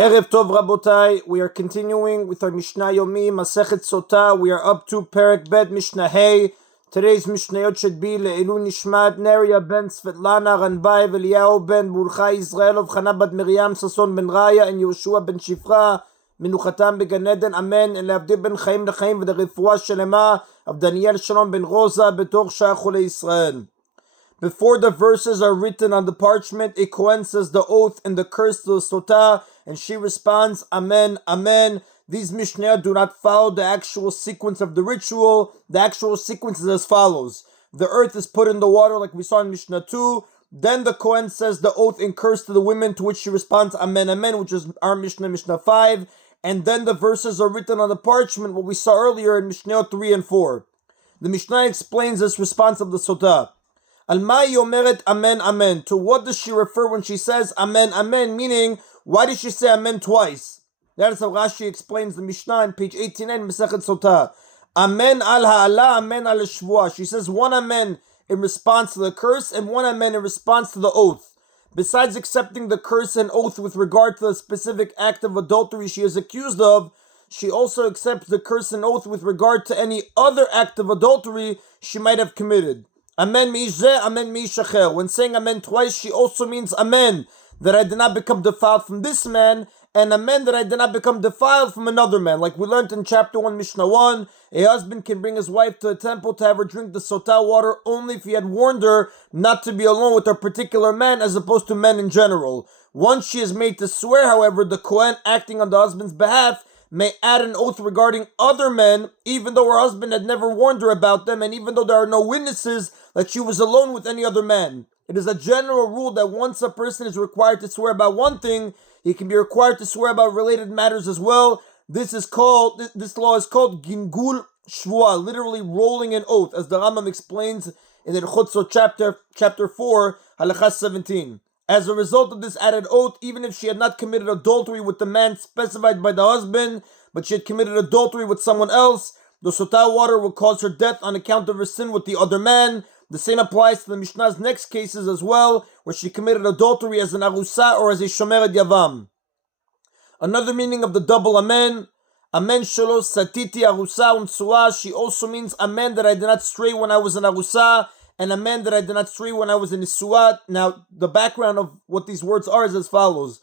Erev Tov Rabotai, we are continuing with our Mishna Yomi, Masechet Sotah. We are up to Perek Bet Mishnah Hey. Today's Mishnayot should be Le'ilu Nishmat, Neria ben Svetlana, Ranbai, Eliyahu ben Burcha, Israel of Chana bat Miriam, Sason ben Raya, and Yoshua ben Shifra, Menuchatam began Eden, Amen, and Leavdi ben Chaim Lechaim, with the Refuah Shelema of Daniel Shalom ben Rosa, Betor Shachule Israel. Before the verses are written on the parchment, a Kohen says the oath and the curse to the Sotah, and she responds, Amen, Amen. These Mishnah do not follow the actual sequence of the ritual. The actual sequence is as follows. The earth is put in the water like we saw in Mishnah 2. Then the Kohen says the oath and curse to the women, to which she responds, Amen, Amen, which is our Mishnah 5. And then the verses are written on the parchment, what we saw earlier in Mishnah 3 and 4. The Mishnah explains this response of the Sotah. Alma yomeret amen amen. To what does she refer when she says amen amen? Meaning, why did she say amen twice? That is how Rashi explains the Mishnah on page 89 Masechet Sotah. Amen al ha'ala, amen al shvuah. She says one amen in response to the curse and one amen in response to the oath. Besides accepting the curse and oath with regard to the specific act of adultery she is accused of, she also accepts the curse and oath with regard to any other act of adultery she might have committed. Amen mi'izeh, amen mi'ishacher. When saying amen twice, she also means amen, that I did not become defiled from this man, and amen, that I did not become defiled from another man. Like we learned in chapter 1, Mishnah 1, a husband can bring his wife to a temple to have her drink the Sotah water only if he had warned her not to be alone with a particular man, as opposed to men in general. Once she is made to swear, however, the Kohen acting on the husband's behalf may add an oath regarding other men, even though her husband had never warned her about them, and even though there are no witnesses that she was alone with any other man. It is a general rule that once a person is required to swear about one thing, he can be required to swear about related matters as well. This law is called Gingul Shvuah, literally rolling an oath, as the Rambam explains in the Chutzot chapter 4, Halakha 17. As a result of this added oath, even if she had not committed adultery with the man specified by the husband, but she had committed adultery with someone else, the Sotah water will cause her death on account of her sin with the other man. The same applies to the Mishnah's next cases as well, where she committed adultery as an arusa or as a shomeret yavam. Another meaning of the double amen, amen shelo satiti arusa u'nsuah. She also means amen, that I did not stray when I was an arusa, and amen, that I did not stray when I was in Nisuat. Now, the background of what these words are is as follows.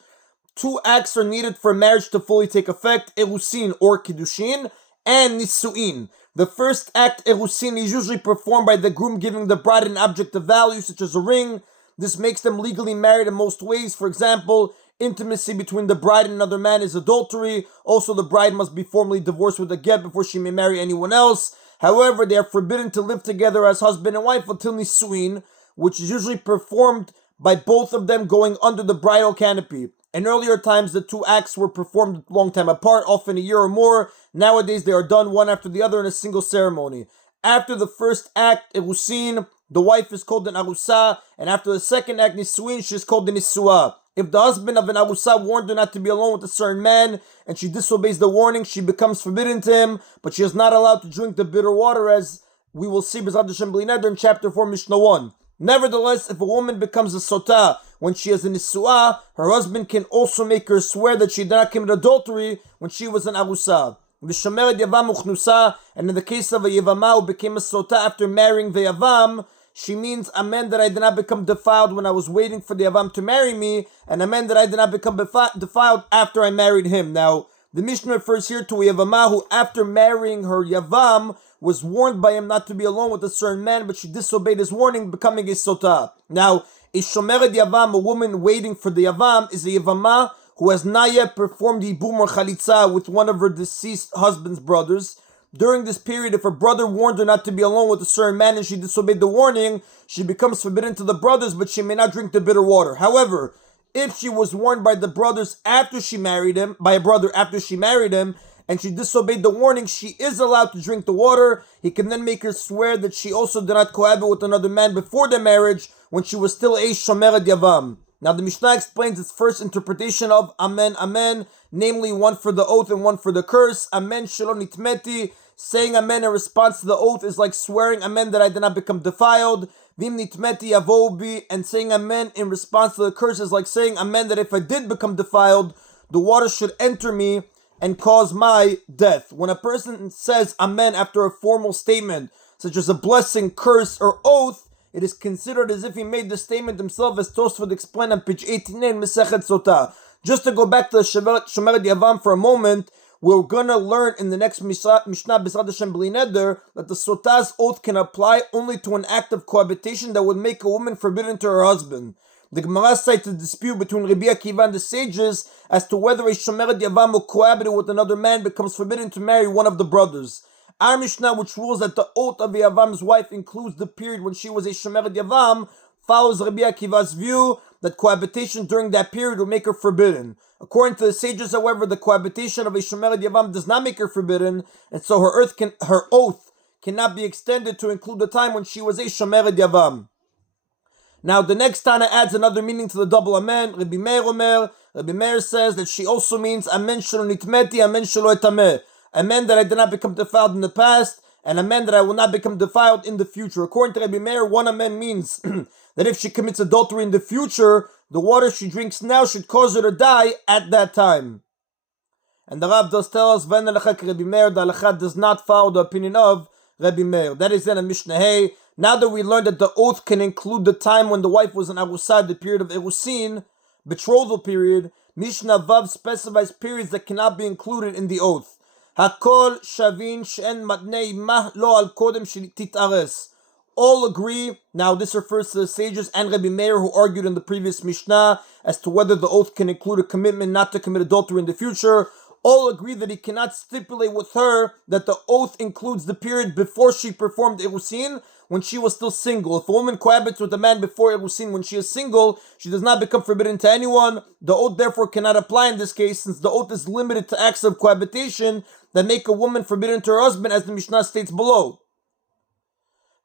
Two acts are needed for marriage to fully take effect, Erusin or Kiddushin, and Nisuin. The first act, Erusin, is usually performed by the groom giving the bride an object of value, such as a ring. This makes them legally married in most ways. For example, intimacy between the bride and another man is adultery. Also, the bride must be formally divorced with a get before she may marry anyone else. However, they are forbidden to live together as husband and wife until Nisuin, which is usually performed by both of them going under the bridal canopy. In earlier times, the two acts were performed a long time apart, often a year or more. Nowadays, they are done one after the other in a single ceremony. After the first act, Erusin, the wife is called an Arusa, and after the second act, Nisuin, she is called an Nisuah. If the husband of an Arusa warned her not to be alone with a certain man, and she disobeys the warning, she becomes forbidden to him, but she is not allowed to drink the bitter water, as we will see in chapter 4, Mishnah 1. Nevertheless, if a woman becomes a Sotah when she is a Nisuah, her husband can also make her swear that she did not commit adultery when she was an Arusa. V'shomeret yavam uchnusa, and in the case of a Yevama who became a Sotah after marrying the Yavam, she means amen, that I did not become defiled when I was waiting for the Yavam to marry me, and amen, that I did not become defiled after I married him. Now, the Mishnah refers here to a Yevama who, after marrying her Yavam, was warned by him not to be alone with a certain man, but she disobeyed his warning, becoming a Sotah. Now, a Shomeret Yavam, a woman waiting for the Yavam, is a Yevama who has not yet performed Yibum or Chalitza with one of her deceased husband's brothers. During this period, if her brother warned her not to be alone with a certain man and she disobeyed the warning, she becomes forbidden to the brothers, but she may not drink the bitter water. However, if she was warned by the brothers after she married him, by a brother after she married him, and she disobeyed the warning, she is allowed to drink the water. He can then make her swear that she also did not cohabit with another man before the marriage, when she was still a Shomeret Yavam. Now the Mishnah explains its first interpretation of Amen, Amen, namely one for the oath and one for the curse. Amen shelo nitmeti, saying Amen in response to the oath is like swearing Amen, that I did not become defiled. Vim nitmeti yavo bi, and saying Amen in response to the curse is like saying Amen, that if I did become defiled, the water should enter me and cause my death. When a person says amen after a formal statement, such as a blessing, curse, or oath, it is considered as if he made the statement himself, as Tosfot explained on page 18 in Masechet Sotah. Just to go back to the Shomeret Yavam for a moment, we're going to learn in the next Mishnah, B'Srat Hashem B'li Neder, that the Sotah's oath can apply only to an act of cohabitation that would make a woman forbidden to her husband. The Gemara cites a dispute between Rabbi Akiva and the sages as to whether a Shomeret Yavam who cohabited with another man becomes forbidden to marry one of the brothers. Our Mishnah, which rules that the oath of a Yavam's wife includes the period when she was a Shomeret Yavam, follows Rabbi Akiva's view that cohabitation during that period will make her forbidden. According to the sages, however, the cohabitation of a Shomeret Yavam does not make her forbidden, and so her oath cannot be extended to include the time when she was a Shomeret Yavam. Now, the next Tana adds another meaning to the double amen. Rabbi Meir says that she also means amen shelo nitmeti, amen shelo etameh. Amen that I did not become defiled in the past, and amen that I will not become defiled in the future. According to Rabbi Meir, one amen means that if she commits adultery in the future, the water she drinks now should cause her to die at that time. And the Rav does tell us, Rabbi Meir, the halakha does not follow the opinion of Rabbi Meir. That is in a Mishnah Hey. Now that we learned that the oath can include the time when the wife was in Arusah, the period of Erusin, betrothal period, Mishnah Vav specifies periods that cannot be included in the oath. Hakol shavin she'en matnei imah lo al kodem titares. All agree, now this refers to the sages and Rabbi Meir who argued in the previous Mishnah as to whether the oath can include a commitment not to commit adultery in the future. All agree that he cannot stipulate with her that the oath includes the period before she performed Erusin, when she was still single. If a woman cohabits with a man before Erusin when she is single, she does not become forbidden to anyone. The oath therefore cannot apply in this case, since the oath is limited to acts of cohabitation that make a woman forbidden to her husband, as the Mishnah states below.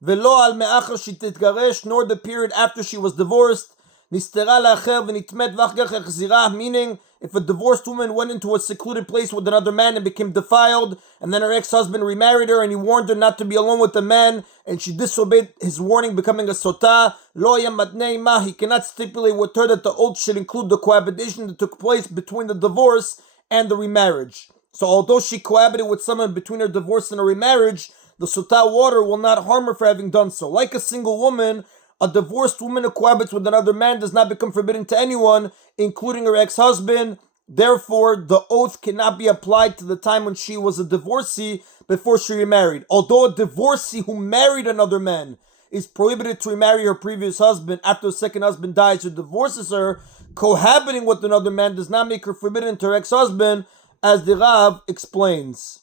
Velo al me'achar shititgaresh, nor the period after she was divorced. Nistera la'acher v'nitmet v'achgar echzirah, meaning if a divorced woman went into a secluded place with another man and became defiled, and then her ex-husband remarried her and he warned her not to be alone with the man, and she disobeyed his warning, becoming a sotah, lo yam matnei ma, he cannot stipulate with her that the oath should include the cohabitation that took place between the divorce and the remarriage. So although she cohabited with someone between her divorce and her remarriage, the sotah water will not harm her for having done so. Like a single woman, a divorced woman who cohabits with another man does not become forbidden to anyone, including her ex-husband. Therefore, the oath cannot be applied to the time when she was a divorcee before she remarried. Although a divorcee who married another man is prohibited to remarry her previous husband after the second husband dies or divorces her, cohabiting with another man does not make her forbidden to her ex-husband, as the Rav explains.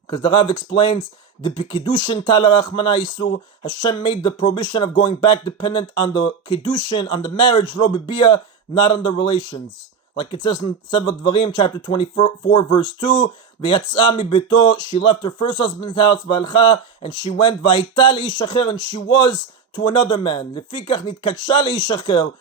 Because the Rav explains, the Kedushin Tala Rachmana Yisur, Hashem made the prohibition of going back dependent on the Kedushin, on the marriage, Lo Bibia, not on the relations. Like it says in Sefer Dvarim, chapter 24, verse 2, V'yatzah mi beto, she left her first husband's house, V'alcha, and she went, V'ayta le'ish acher, and she was to another man. Lefikach nitkatsha le'ish acher,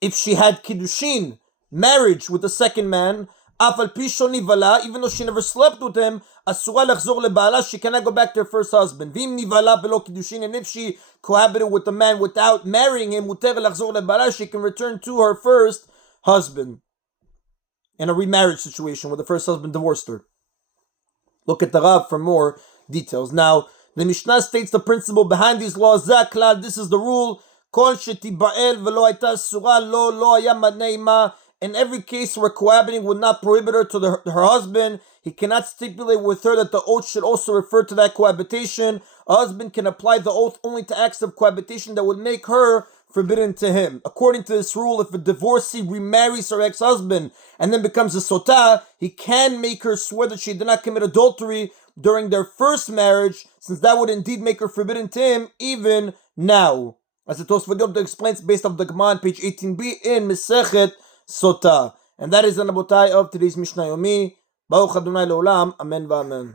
if she had Kiddushin, marriage with the second man, Afal Pishon Nivala, even though she never slept with him, Asura lechzor lebaala, she cannot go back to her first husband. Vim Nivala belo Kiddushin, and if she cohabited with the man without marrying him, Muter lechzor lebaala, she can return to her first husband in a remarriage situation where the first husband divorced her. Look at the Rav for more details. Now, the Mishnah states the principle behind these laws. Zaklal, this is the rule. Kol shetiba'el velo hayta asura lo haya matnei ima. In every case where cohabiting would not prohibit her to her husband, he cannot stipulate with her that the oath should also refer to that cohabitation. A husband can apply the oath only to acts of cohabitation that would make her forbidden to him. According to this rule, if a divorcee remarries her ex-husband and then becomes a sotah, he can make her swear that she did not commit adultery during their first marriage, since that would indeed make her forbidden to him even now. As the Tosfot Yom explains based off the Gemara on page 18b in Masechet Sotah. And that is the Nabotai of today's Mishna Yomi. Baruch Adonai Leolam. Amen v'amen.